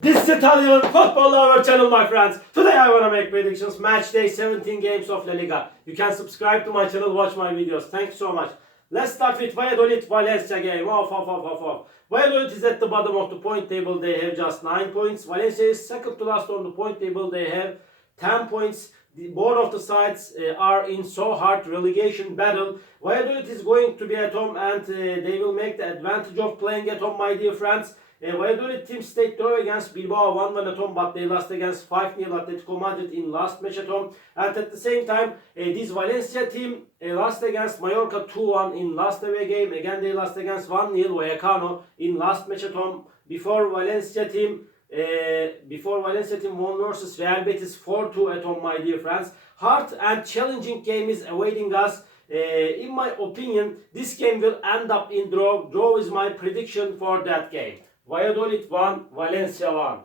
This is Italian football lover channel, my friends. Today I want to make predictions. Match day 17 games of La Liga. You can subscribe to my channel, watch my videos. Thank you so much. Let's start with Valladolid Valencia game. Valladolid is at the bottom of the point table. They have just 9 points. Valencia is second to last on the point table. They have 10 points. Both of the sides are in so hard relegation battle. Valladolid is going to be at home and they will make the advantage of playing at home, my dear friends. Valladolid team stayed draw against Bilbao 1-1 at home, but they lost against 5-0 Atletico Madrid in last match at home. And at the same time, this Valencia team lost against Mallorca 2-1 in last away game. Again, they lost against 1-0 Vallecano in last match at home. Before Valencia team won versus Real Betis 4-2 at home, my dear friends. Hard and challenging game is awaiting us. In my opinion, this game will end up in draw. Draw is my prediction for that game. Valladolid 1, Valencia 1.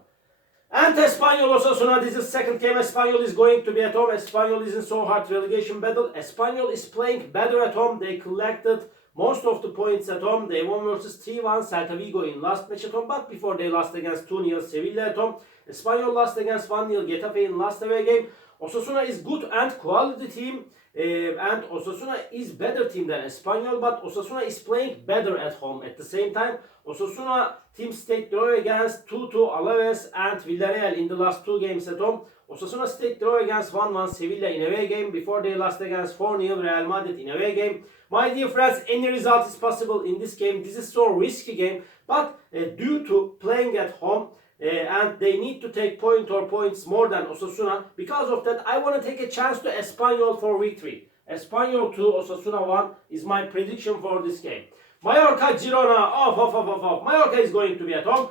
And Espanyol Osasuna, this is second game. Espanyol is going to be at home. Espanyol is in so hard relegation battle. Espanyol is playing better at home. They collected most of the points at home. They won versus 3-1 Celta Vigo in last match at home. But before they lost against 2-0 Sevilla at home. Espanyol lost against 1-0 Getafe in last away game. Osasuna is good and quality team. And Osasuna is better team than Espanyol, but Osasuna is playing better at home. At the same time, Osasuna team stayed draw against 2-2 Alaves and Villarreal in the last two games at home. Osasuna stayed draw against 1-1 Sevilla in away game before they lost against 4-0 Real Madrid in away game. My dear friends, any result is possible in this game. This is so risky game, but due to playing at home, and they need to take points more than Osasuna. Because of that, I want to take a chance to Espanyol for victory. Espanyol 2, Osasuna 1 is my prediction for this game. Mallorca, Girona, off. Mallorca is going to be at home.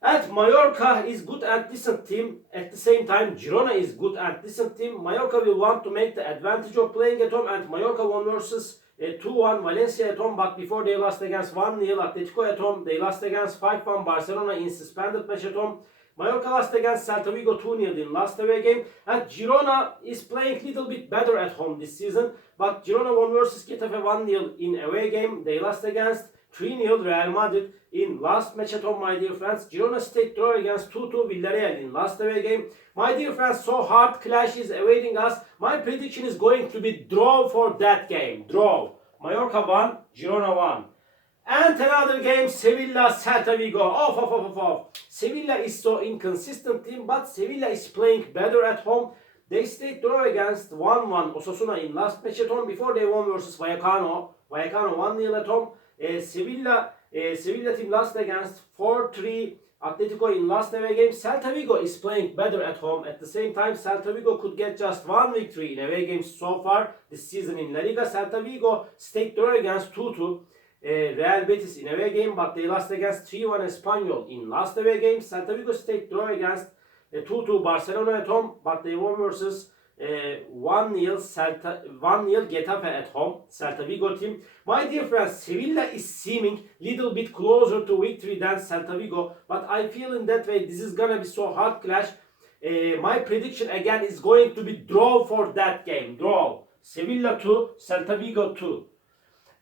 And Mallorca is good and decent team. At the same time, Girona is good and decent team. Mallorca will want to make the advantage of playing at home. And Mallorca won versus 2-1 Valencia at home, but before they lost against 1-0 Atletico at home. They lost against 5-1 Barcelona in suspended match at home. Mallorca lost against Celta Vigo 2-0 in last away game. And Girona is playing a little bit better at home this season. But Girona won versus Getafe 1-0 in away game. They lost against 3-0 Real Madrid in last match at home, my dear friends. Girona stayed draw against 2-2 Villarreal in last away game. My dear friends, so hard clash is awaiting us. My prediction is going to be draw for that game. Draw. Mallorca 1, Girona 1. And another game, Sevilla, Celta Vigo. Off. Sevilla is so inconsistent team, but Sevilla is playing better at home. They stayed draw against 1-1 Osasuna in last match at home before they won versus Vallecano. Vallecano 1-0 at home. Sevilla team lost against 4-3 Atletico in last away game. Celta Vigo is playing better at home. At the same time, Celta Vigo could get just one victory in away games so far this season in La Liga. Celta Vigo stayed draw against 2-2 Real Betis in away game, but they lost against 3-1 Espanyol in last away game. Celta Vigo stayed draw against 2-2 Barcelona at home, but they won versus 1-0 Getafe at home, Celta Vigo team. My dear friends, Sevilla is seeming little bit closer to victory than Celta Vigo, but I feel in that way this is gonna be so hard clash. My prediction again is going to be draw for that game. Draw. Sevilla 2, Celta Vigo 2.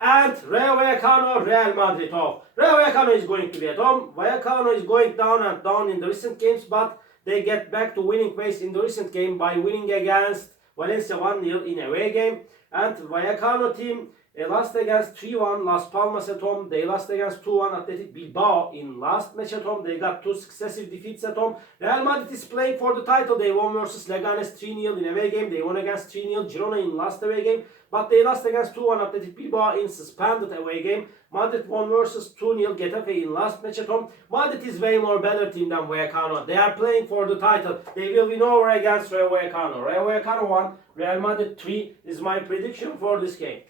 And Rayo Vallecano, Real Madrid off. Rayo Vallecano is going to be at home. Vallecano is going down and down in the recent games, but they get back to winning ways in the recent game by winning against Valencia 1-0 in away game. And Vallecano team lost against 3-1 Las Palmas at home. They lost against 2-1 Athletic Bilbao in last match at home. They got two successive defeats at home. Real Madrid is playing for the title. They won versus Leganes 3-0 in away game. They won against 3-0 Girona in last away game. But they lost against 2-1 Athletic Bilbao in suspended away game. Madrid won versus 2-0 Getafe in last match at home. Madrid is way more better team than Vallecano. They are playing for the title. They will win over against Rayo Vallecano. Rayo Vallecano 1, Real Madrid 3 is my prediction for this game.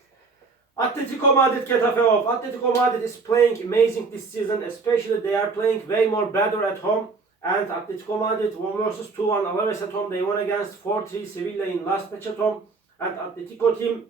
Atletico Madrid, Getafe off. Atletico Madrid is playing amazing this season, especially they are playing way more better at home. And Atletico Madrid won versus 2-1 Alaves at home. They won against 4-3 Sevilla in last match at home. And Atletico team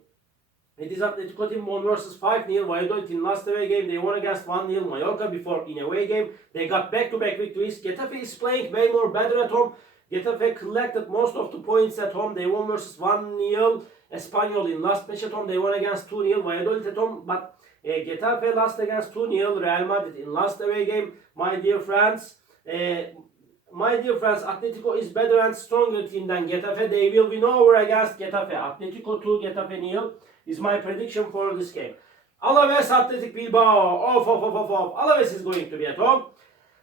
won versus 5-0 Valladolid in last away game. They won against 1-0 Mallorca before in away game. They got back-to-back victories. Getafe is playing way more better at home. Getafe collected most of the points at home. They won versus 1-0 Espanyol in last match at home. They won against 2-0 Valladolid at home. But Getafe lost against 2-0 Real Madrid in last away game. My dear friends, My dear friends, Atletico is better and stronger team than Getafe. They will win over against Getafe. Atletico 2, Getafe nil is my prediction for this game. Alaves, Athletic Bilbao. Off. Alaves is going to be at home.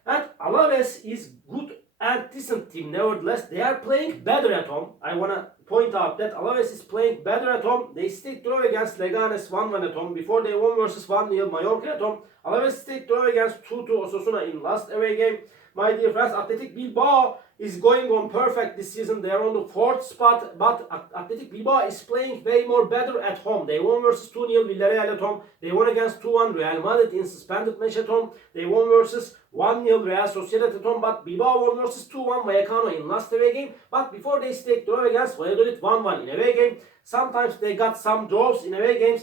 And Alaves is good and decent team. Nevertheless, they are playing better at home. I want to point out that Alaves is playing better at home. They stayed draw against Leganes 1-1 at home. Before they won versus 1-0 Mallorca at home. Alaves stayed draw against 2-2 Osasuna in last away game. My dear friends, Athletic Bilbao is going on perfect this season. They are on the 4th spot, but Athletic Bilbao is playing way more better at home. They won versus 2-0 Villarreal at home. They won against 2-1 Real Madrid in suspended match at home. They won versus 1-0 Real Sociedad at home, but Bilbao won versus 2-1 Vallecano in last away game. But before they stayed draw against Valladolid 1-1 in away game. Sometimes they got some draws in away games.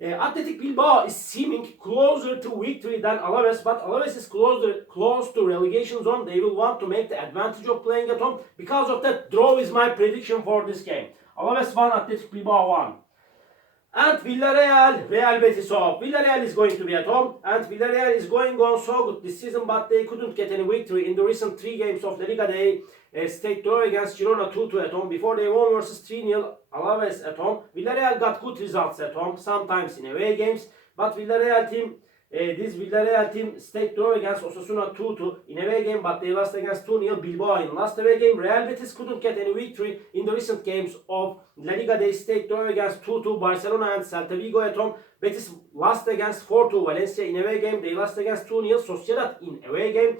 Athletic Bilbao is seeming closer to victory than Alaves, but Alaves is close to relegation zone. They will want to make the advantage of playing at home. Because of that, draw is my prediction for this game. Alaves 1, Athletic Bilbao 1. And Villarreal, Real Betis off. Villarreal is going to be at home, and Villarreal is going on so good this season, but they couldn't get any victory in the recent 3 games of La Liga. They stayed draw against Girona 2-2 at home. Before they won versus 3-0 Alaves at home. Villarreal got good results at home, sometimes in away games, but this Villarreal team stayed draw against Osasuna 2-2 in away game, but they lost against 2-0 Bilbao in last away game. Real Betis couldn't get any victory in the recent games of La Liga. They stayed draw against 2-2 Barcelona and Celta Vigo at home. Betis lost against 4-2 Valencia in away game. They lost against 2-0 Sociedad in away game.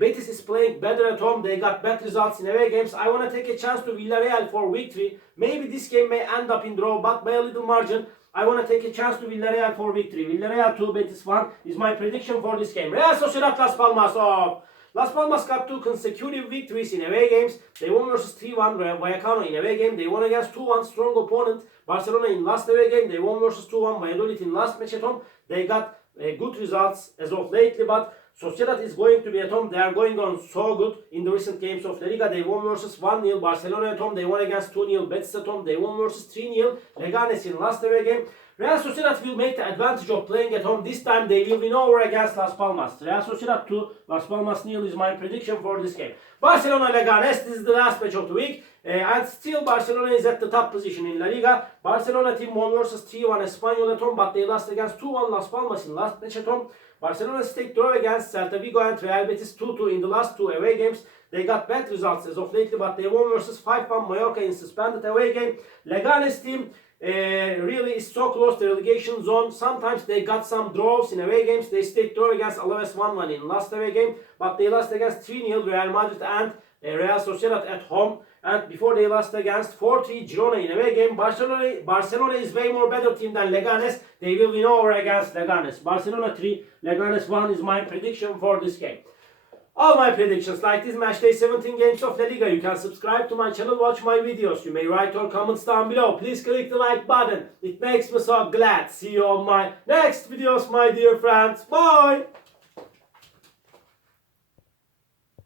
Betis is playing better at home. They got better results in away games. I want to take a chance to Villarreal for victory. Maybe this game may end up in draw, but by a little margin. I want to take a chance to Villarreal for victory. Villarreal 2, Betis 1 is my prediction for this game. Real Sociedad Las Palmas off. Las Palmas got 2 consecutive victories in away games. They won versus 3-1 Vallecano in away game. They won against 2-1 strong opponent Barcelona in last away game. They won versus 2-1 Valladolid in last match at home. They got good results as of lately, but Sociedad is going to be at home. They are going on so good in the recent games of La Liga. They won versus 1-0 Barcelona at home. They won against 2-0 Betis at home. They won versus 3-0 Leganes in last away game. Real Sociedad will make the advantage of playing at home. This time they will win over against Las Palmas. Real Sociedad 2, Las Palmas nil is my prediction for this game. Barcelona Leganes, this is the last match of the week. And still Barcelona is at the top position in La Liga. Barcelona team won versus 3-1 Espanyol at home, but they lost against 2-1 Las Palmas in last match at home. Barcelona stayed draw against Celta Vigo and Real Betis 2-2 in the last 2 away games. They got bad results as of lately, but they won versus 5-1 Mallorca in suspended away game. Leganes team really is so close to relegation zone. Sometimes they got some draws in away games. They stayed draw against Alaves 1-1 in last away game, but they lost against 3-0 Real Madrid and Real Sociedad at home. And before they lost against 4-3 Girona in away game. Barcelona is way more better team than Leganes. They will win over against Leganes. Barcelona 3, Leganes 1 is my prediction for this game. All my predictions like this match day 17 games of La Liga. You can subscribe to my channel, watch my videos. You may write your comments down below. Please click the like button. It makes me so glad. See you on my next videos, my dear friends. Bye!